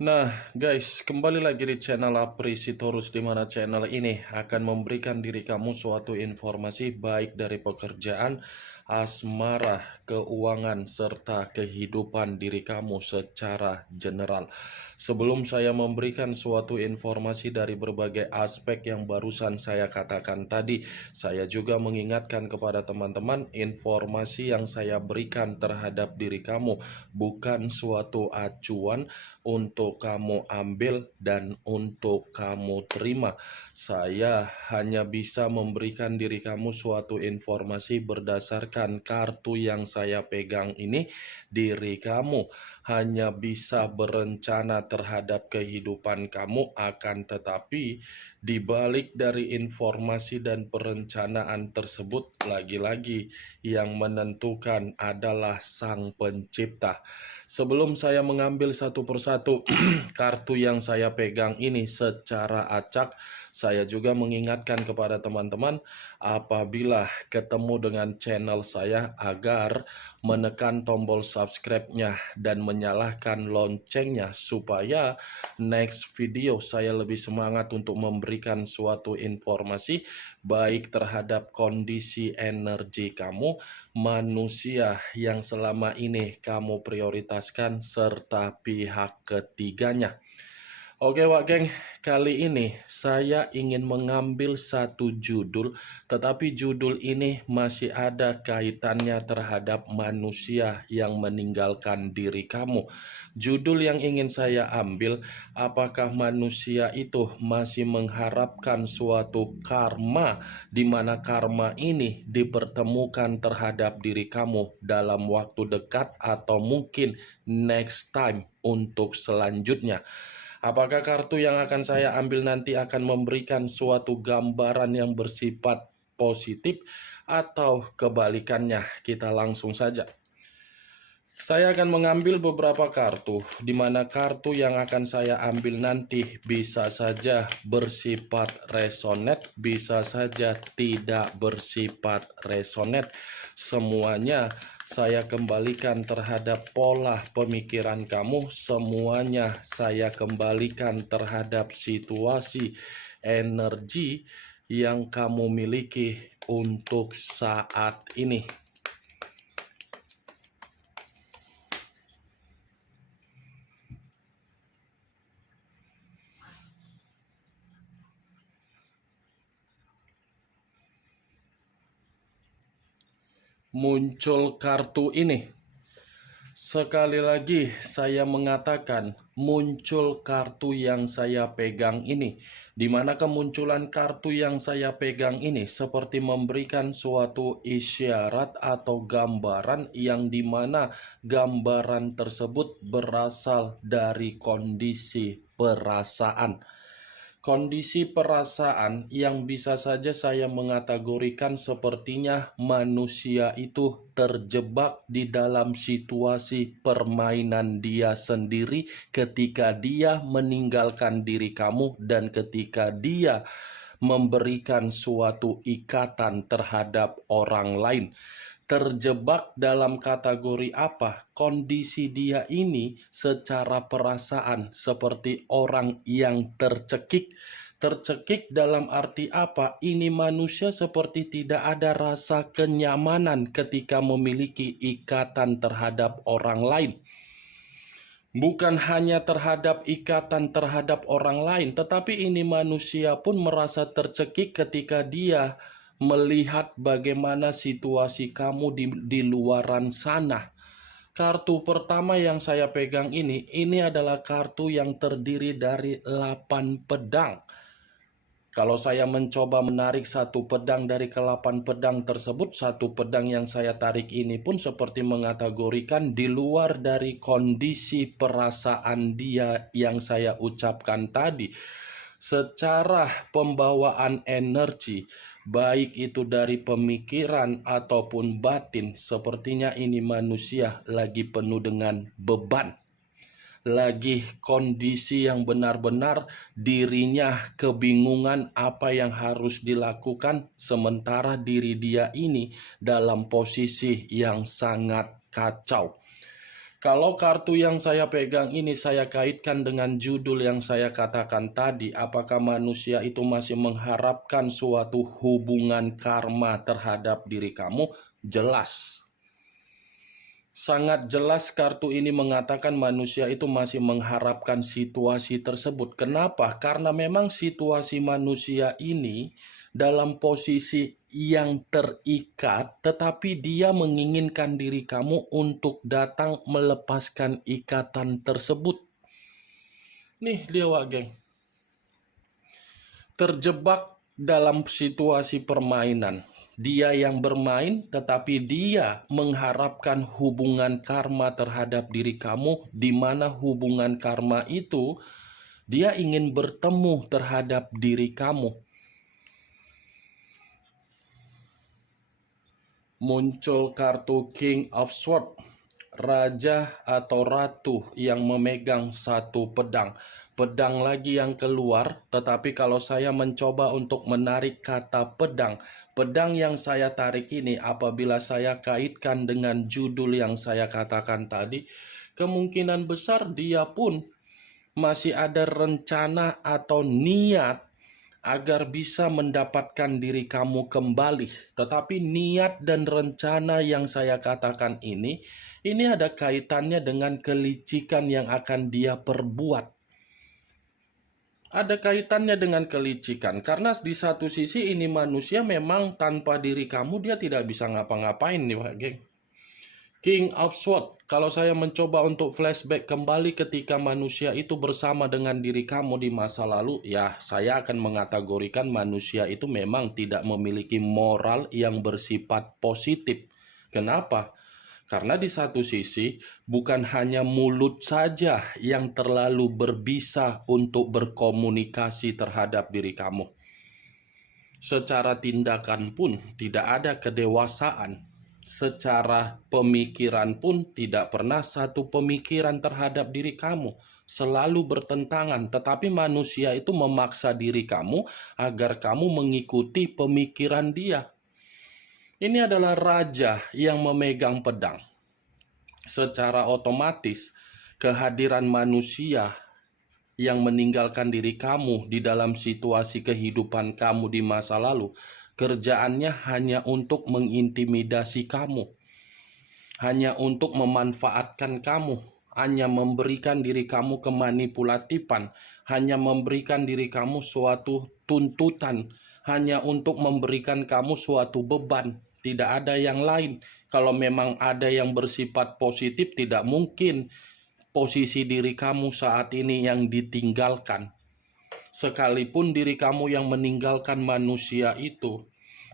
Nah, guys, kembali lagi di channel Aprisitorus, di mana channel ini akan memberikan diri kamu suatu informasi baik dari pekerjaan, asmara, keuangan, serta kehidupan diri kamu secara general. Sebelum saya memberikan suatu informasi dari berbagai aspek yang barusan saya katakan tadi, saya juga mengingatkan kepada teman-teman, informasi yang saya berikan terhadap diri kamu bukan suatu acuan untuk kamu ambil dan untuk kamu terima. Saya hanya bisa memberikan diri kamu suatu informasi berdasarkan kartu yang saya pegang ini. Diri kamu hanya bisa berencana terhadap kehidupan kamu, akan tetapi di balik dari informasi dan perencanaan tersebut, lagi-lagi yang menentukan adalah Sang Pencipta. Sebelum saya mengambil satu persatu kartu yang saya pegang ini secara acak, saya juga mengingatkan kepada teman-teman apabila ketemu dengan channel saya agar menekan tombol subscribe-nya dan menyalakan loncengnya supaya next video saya lebih semangat untuk memberikan suatu informasi baik terhadap kondisi energi kamu, manusia yang selama ini kamu prioritaskan, serta pihak ketiganya. Oke Wak Geng, kali ini saya ingin mengambil satu judul, tetapi judul ini masih ada kaitannya terhadap manusia yang meninggalkan diri kamu. Judul yang ingin saya ambil, apakah manusia itu masih mengharapkan suatu karma, di mana karma ini dipertemukan terhadap diri kamu dalam waktu dekat atau mungkin next time untuk selanjutnya. Apakah kartu yang akan saya ambil nanti akan memberikan suatu gambaran yang bersifat positif atau kebalikannya? Kita langsung saja. Saya akan mengambil beberapa kartu, di mana kartu yang akan saya ambil nanti bisa saja bersifat resonate, bisa saja tidak bersifat resonate. Semuanya saya kembalikan terhadap pola pemikiran kamu, semuanya saya kembalikan terhadap situasi energi yang kamu miliki untuk saat ini. Muncul kartu ini. Sekali lagi saya mengatakan muncul kartu yang saya pegang ini, di mana kemunculan kartu yang saya pegang ini seperti memberikan suatu isyarat atau gambaran yang dimana gambaran tersebut berasal dari kondisi perasaan. Kondisi perasaan yang bisa saja saya mengategorikan sepertinya manusia itu terjebak di dalam situasi permainan dia sendiri ketika dia meninggalkan diri kamu dan ketika dia memberikan suatu ikatan terhadap orang lain. Terjebak dalam kategori apa? Kondisi dia ini secara perasaan seperti orang yang tercekik. Tercekik dalam arti apa? Ini manusia seperti tidak ada rasa kenyamanan ketika memiliki ikatan terhadap orang lain. Bukan hanya terhadap ikatan terhadap orang lain, tetapi ini manusia pun merasa tercekik ketika dia melihat bagaimana situasi kamu di luaran sana. Kartu pertama yang saya pegang ini adalah kartu yang terdiri dari 8 pedang. Kalau saya mencoba menarik satu pedang dari ke-8 pedang tersebut, satu pedang yang saya tarik ini pun seperti mengategorikan di luar dari kondisi perasaan dia yang saya ucapkan tadi. Secara pembawaan energi, baik itu dari pemikiran ataupun batin, sepertinya ini manusia lagi penuh dengan beban. Lagi kondisi yang benar-benar dirinya kebingungan apa yang harus dilakukan, sementara diri dia ini dalam posisi yang sangat kacau. Kalau kartu yang saya pegang ini saya kaitkan dengan judul yang saya katakan tadi, apakah manusia itu masih mengharapkan suatu hubungan karma terhadap diri kamu? Jelas. Sangat jelas kartu ini mengatakan manusia itu masih mengharapkan situasi tersebut. Kenapa? Karena memang situasi manusia ini dalam posisi yang terikat, tetapi dia menginginkan diri kamu untuk datang melepaskan ikatan tersebut. Nih dia, Wak Geng. Terjebak dalam situasi permainan. Dia yang bermain, tetapi dia mengharapkan hubungan karma terhadap diri kamu, di mana hubungan karma itu dia ingin bertemu terhadap diri kamu. Muncul kartu King of Swords, raja atau ratu yang memegang satu pedang. Pedang lagi yang keluar, tetapi kalau saya mencoba untuk menarik kata pedang, pedang yang saya tarik ini apabila saya kaitkan dengan judul yang saya katakan tadi, kemungkinan besar dia pun masih ada rencana atau niat agar bisa mendapatkan diri kamu kembali. Tetapi niat dan rencana yang saya katakan ini ada kaitannya dengan kelicikan yang akan dia perbuat. Ada kaitannya dengan kelicikan, karena di satu sisi ini manusia memang tanpa diri kamu dia tidak bisa ngapa-ngapain nih Pak Geng. King of Swords, kalau saya mencoba untuk flashback kembali ketika manusia itu bersama dengan diri kamu di masa lalu, ya saya akan mengategorikan manusia itu memang tidak memiliki moral yang bersifat positif. Kenapa? Karena di satu sisi bukan hanya mulut saja yang terlalu berbisa untuk berkomunikasi terhadap diri kamu. Secara tindakan pun tidak ada kedewasaan. Secara pemikiran pun tidak pernah satu pemikiran terhadap diri kamu. Selalu bertentangan, tetapi manusia itu memaksa diri kamu agar kamu mengikuti pemikiran dia. Ini adalah raja yang memegang pedang. Secara otomatis, kehadiran manusia yang meninggalkan diri kamu di dalam situasi kehidupan kamu di masa lalu, kerjaannya hanya untuk mengintimidasi kamu, hanya untuk memanfaatkan kamu, hanya memberikan diri kamu kemanipulatifan, hanya memberikan diri kamu suatu tuntutan, hanya untuk memberikan kamu suatu beban. Tidak ada yang lain. Kalau memang ada yang bersifat positif, tidak mungkin posisi diri kamu saat ini yang ditinggalkan. Sekalipun diri kamu yang meninggalkan manusia itu,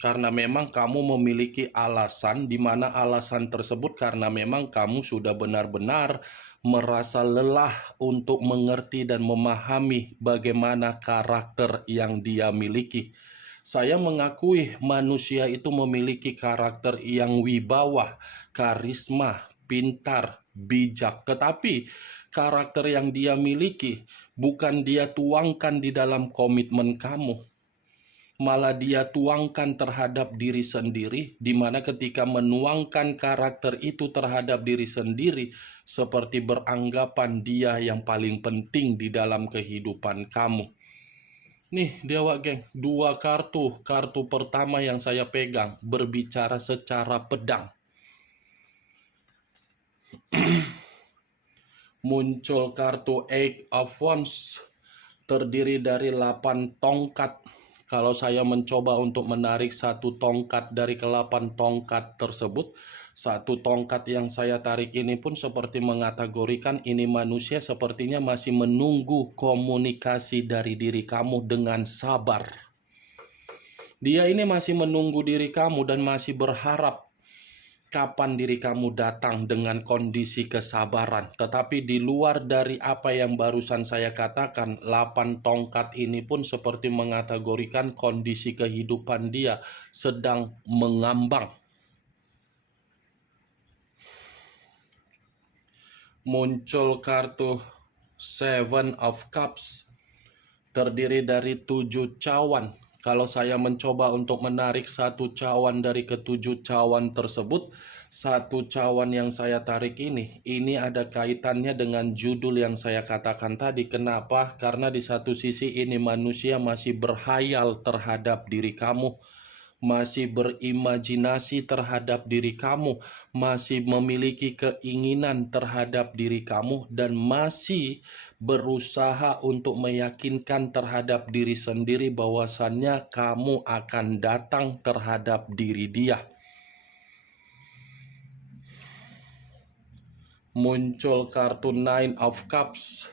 karena memang kamu memiliki alasan, di mana alasan tersebut karena memang kamu sudah benar-benar merasa lelah untuk mengerti dan memahami bagaimana karakter yang dia miliki. Saya mengakui manusia itu memiliki karakter yang wibawa, karisma, pintar, bijak. Tetapi karakter yang dia miliki bukan dia tuangkan di dalam komitmen kamu, malah dia tuangkan terhadap diri sendiri, di mana ketika menuangkan karakter itu terhadap diri sendiri, seperti beranggapan dia yang paling penting di dalam kehidupan kamu. Nih dia Wak Geng, dua kartu. Kartu pertama yang saya pegang berbicara secara pedang. Muncul kartu Eight of Wands, terdiri dari 8 tongkat. Kalau saya mencoba untuk menarik satu tongkat dari ke-8 tongkat tersebut, satu tongkat yang saya tarik ini pun seperti mengategorikan ini manusia sepertinya masih menunggu komunikasi dari diri kamu dengan sabar. Dia ini masih menunggu diri kamu dan masih berharap kapan diri kamu datang dengan kondisi kesabaran. Tetapi di luar dari apa yang barusan saya katakan, 8 tongkat ini pun seperti mengategorikan kondisi kehidupan dia sedang mengambang. Muncul kartu Seven of Cups, terdiri dari 7 cawan. Kalau saya mencoba untuk menarik satu cawan dari ketujuh cawan tersebut, satu cawan yang saya tarik ini ada kaitannya dengan judul yang saya katakan tadi. Kenapa? Karena di satu sisi ini manusia masih berhayal terhadap diri kamu, masih berimajinasi terhadap diri kamu, masih memiliki keinginan terhadap diri kamu, dan masih berusaha untuk meyakinkan terhadap diri sendiri bahwasannya kamu akan datang terhadap diri dia. Muncul kartu Nine of Cups,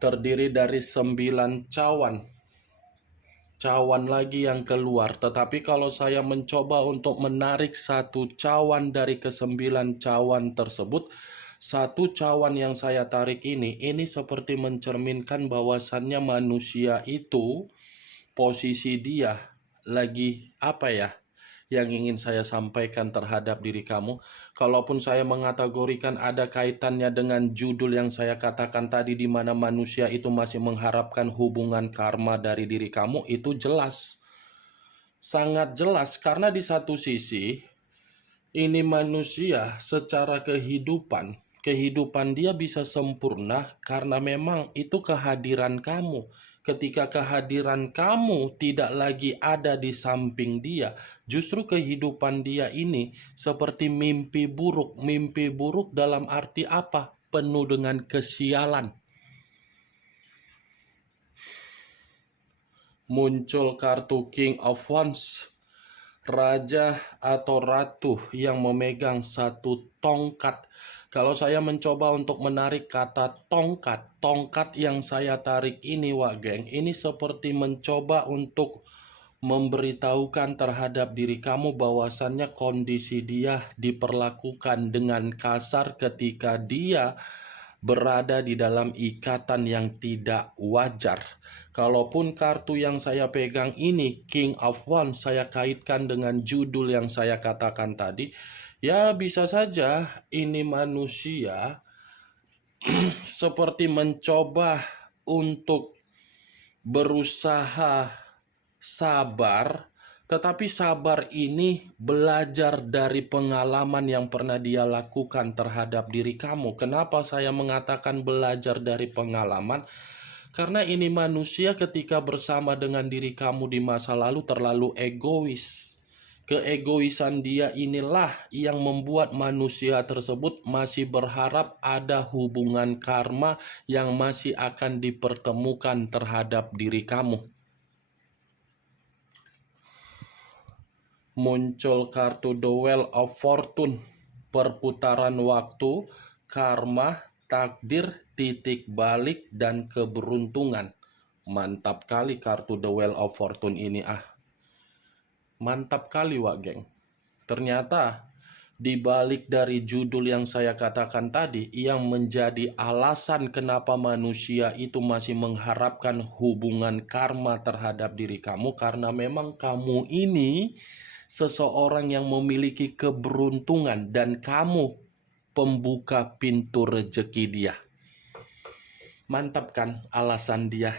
terdiri dari 9 cawan. Cawan lagi yang keluar, tetapi kalau saya mencoba untuk menarik satu cawan dari ke-9 cawan tersebut, satu cawan yang saya tarik ini seperti mencerminkan bahwasannya manusia itu, posisi dia lagi apa ya yang ingin saya sampaikan terhadap diri kamu. Kalaupun saya mengategorikan ada kaitannya dengan judul yang saya katakan tadi, di mana manusia itu masih mengharapkan hubungan karma dari diri kamu, itu jelas. Sangat jelas, karena di satu sisi, ini manusia secara kehidupan dia bisa sempurna karena memang itu kehadiran kamu. Ketika kehadiran kamu tidak lagi ada di samping dia, justru kehidupan dia ini seperti mimpi buruk. Mimpi buruk dalam arti apa? Penuh dengan kesialan. Muncul kartu King of Wands, raja atau ratu yang memegang satu tongkat. Kalau saya mencoba untuk menarik kata tongkat yang saya tarik ini, Wak Geng, ini seperti mencoba untuk memberitahukan terhadap diri kamu bahwasannya kondisi dia diperlakukan dengan kasar ketika dia berada di dalam ikatan yang tidak wajar. Kalaupun kartu yang saya pegang ini, King of Wands, saya kaitkan dengan judul yang saya katakan tadi, ya bisa saja ini manusia seperti mencoba untuk berusaha sabar, tetapi sabar ini belajar dari pengalaman yang pernah dia lakukan terhadap diri kamu. Kenapa saya mengatakan belajar dari pengalaman? Karena ini manusia ketika bersama dengan diri kamu di masa lalu terlalu egois. Keegoisan dia inilah yang membuat manusia tersebut masih berharap ada hubungan karma yang masih akan dipertemukan terhadap diri kamu. Muncul kartu The Wheel of Fortune, perputaran waktu, karma, takdir, titik balik, dan keberuntungan. Mantap kali kartu The Wheel of Fortune ini, mantap kali, Wak Geng. Ternyata di balik dari judul yang saya katakan tadi, yang menjadi alasan kenapa manusia itu masih mengharapkan hubungan karma terhadap diri kamu, karena memang kamu ini seseorang yang memiliki keberuntungan dan kamu pembuka pintu rezeki dia. Mantap kan alasan dia?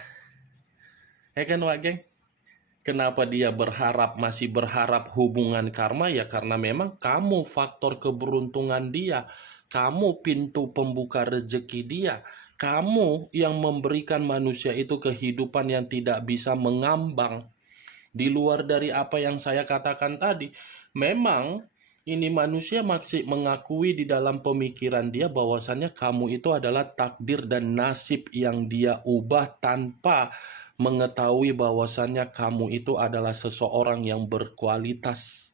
Kan, Wak Geng? Kenapa dia masih berharap hubungan karma? Ya karena memang kamu faktor keberuntungan dia. Kamu pintu pembuka rezeki dia. Kamu yang memberikan manusia itu kehidupan yang tidak bisa mengambang. Di luar dari apa yang saya katakan tadi, memang ini manusia masih mengakui di dalam pemikiran dia bahwasannya kamu itu adalah takdir dan nasib yang dia ubah tanpa mengetahui bahwasannya kamu itu adalah seseorang yang berkualitas.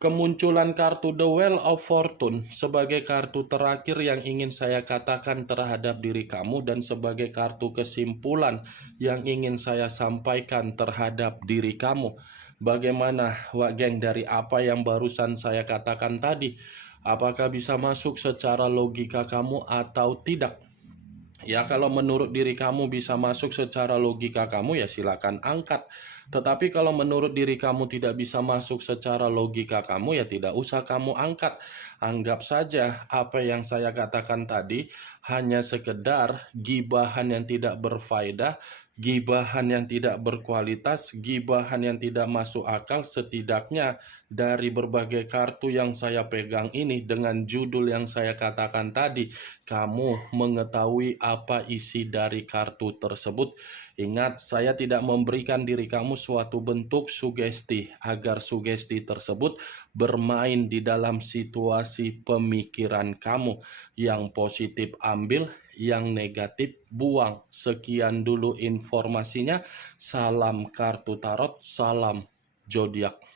Kemunculan kartu The Wheel of Fortune sebagai kartu terakhir yang ingin saya katakan terhadap diri kamu, dan sebagai kartu kesimpulan yang ingin saya sampaikan terhadap diri kamu. Bagaimana, Wak Geng, dari apa yang barusan saya katakan tadi? Apakah bisa masuk secara logika kamu atau tidak? Ya, kalau menurut diri kamu bisa masuk secara logika kamu, ya silakan angkat. Tetapi kalau menurut diri kamu tidak bisa masuk secara logika kamu, ya tidak usah kamu angkat. Anggap saja apa yang saya katakan tadi hanya sekedar gibahan yang tidak berfaedah gibahan yang tidak berkualitas, gibahan yang tidak masuk akal. Setidaknya dari berbagai kartu yang saya pegang ini dengan judul yang saya katakan tadi, kamu mengetahui apa isi dari kartu tersebut. Ingat, saya tidak memberikan diri kamu suatu bentuk sugesti agar sugesti tersebut bermain di dalam situasi pemikiran kamu. Yang positif ambil, yang negatif buang. Sekian dulu informasinya. Salam kartu tarot, salam zodiak.